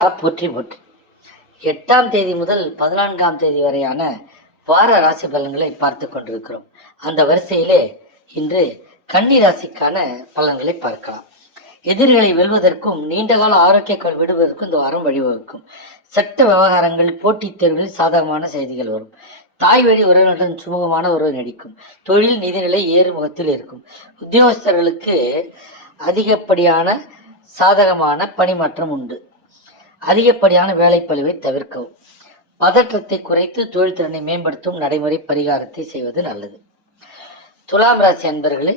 போற்றி போற்றி. 8ஆம் தேதி முதல் 14ஆம் தேதி வரையான வார ராசி பலன்களை பார்த்து கொண்டிருக்கிறோம். அந்த வரிசையிலே இன்று கன்னி ராசிக்கான பலன்களை பார்க்கலாம். எதிரிகளை வெல்வதற்கும் நீண்டகால ஆரோக்கியங்கள் விடுவதற்கும் இந்த வாரம் வழிவகுக்கும். சட்ட விவகாரங்கள், போட்டித் தேர்வுகளில் சாதகமான செய்திகள் வரும். தாய் வழி உறவினருடன் சுமூகமான உறவு நீடிக்கும். தொழில் நிதிநிலை ஏறுமுகத்தில் இருக்கும். உத்தியோகஸ்தர்களுக்கு அதிகப்படியான சாதகமான பணிமாற்றம் உண்டு. அதிகப்படியான வேலைப்பளுவை தவிர்க்கவும். பதற்றத்தை குறைத்து தொழில் திறனை மேம்படுத்தும் நடைமுறை பரிகாரத்தை செய்வது நல்லது. துலாம் ராசி அன்பர்களே,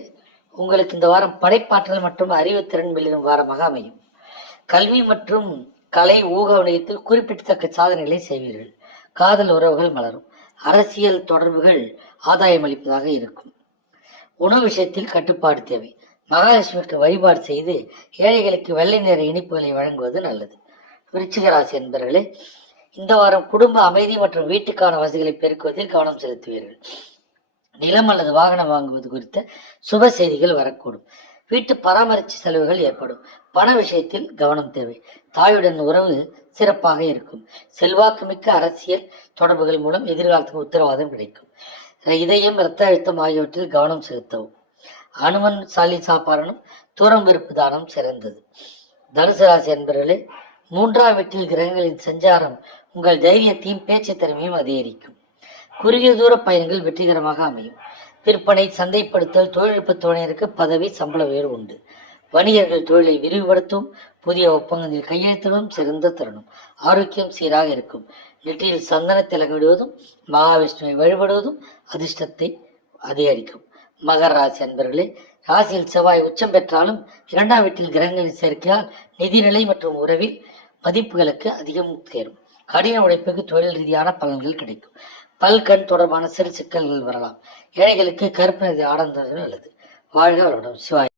உங்களுக்கு இந்த வாரம் படைப்பாற்றல் மற்றும் அறிவுத்திறன் வெளியிடும் வாரமாக அமையும். கல்வி மற்றும் கலை ஊக வணிகத்தில் குறிப்பிடத்தக்க சாதனைகளை செய்வீர்கள். காதல் உறவுகள் மலரும். அரசியல் தொடர்புகள் ஆதாயம் அளிப்பதாக இருக்கும். உணவு விஷயத்தில் கட்டுப்பாடு தேவை. மகாலட்சுமிக்கு வழிபாடு செய்து ஏழைகளுக்கு வெள்ளை நிற இனிப்புகளை வழங்குவது நல்லது. விருச்சிக ராசி என்பர்களே, இந்த வாரம் குடும்ப அமைதி மற்றும் வீட்டுக்கான வசதிகளை பெருக்குவதில் கவனம் செலுத்துவீர்கள். நிலம் அல்லது வாகனம் வாங்குவது குறித்த சுப செய்திகள் வரக்கூடும். வீட்டு பராமரிப்பு செலவுகள் ஏற்படும். பண விஷயத்தில் கவனம் தேவை. தாயுடன் உறவு சிறப்பாக இருக்கும். செல்வாக்குமிக்க அரசியல் தொடர்புகள் மூலம் எதிர்காலத்துக்கு உத்தரவாதம் கிடைக்கும். இதயம், இரத்த அழுத்தம் ஆகியவற்றில் கவனம் செலுத்தவும். அனுமன் சாலிசா பாராயணம், தூரம் விருப்பு தானம் சிறந்தது. தனுசு ராசி என்பவர்களே, 3ஆம் வீட்டில் கிரகங்களின் சஞ்சாரம் உங்கள் தைரியத்தையும் பேச்சு திறமையும் அதிகரிக்கும். குறுகிய தூர பயணங்கள் வெற்றிகரமாக அமையும். விற்பனை, சந்தைப்படுத்தல், தொழில்நுட்ப துணையருக்கு பதவி, சம்பள உயர்வு உண்டு. வணிகர்கள் தொழிலை விரிவுபடுத்தும். புதிய ஒப்பந்தங்களில் கையெழுத்திடும் சிறந்த தருணம். ஆரோக்கியம் சீராக இருக்கும். நெற்றியில் சந்தன திலகம் விடுவதும் மகாவிஷ்ணுவை வழிபடுவதும் அதிர்ஷ்டத்தை அதிகரிக்கும். மகர ராசி அன்பர்களே, ராசியில் செவ்வாய் உச்சம் பெற்றாலும் 2ஆம் வீட்டில் கிரகங்களின் சேர்க்கையால் நிதிநிலை மற்றும் உறவில் மதிப்புகளுக்கு அதிகம் தேரும். கடின உழைப்புக்கு தொழில் ரீதியான பலன்கள் கிடைக்கும். கண் தொடர்பான சிறு சிக்கல்கள் வரலாம். ஏழைகளுக்கு கருப்பு நிதி ஆடம்பரம் நல்லது. வாழ்க வளமுடன். சிவாய்.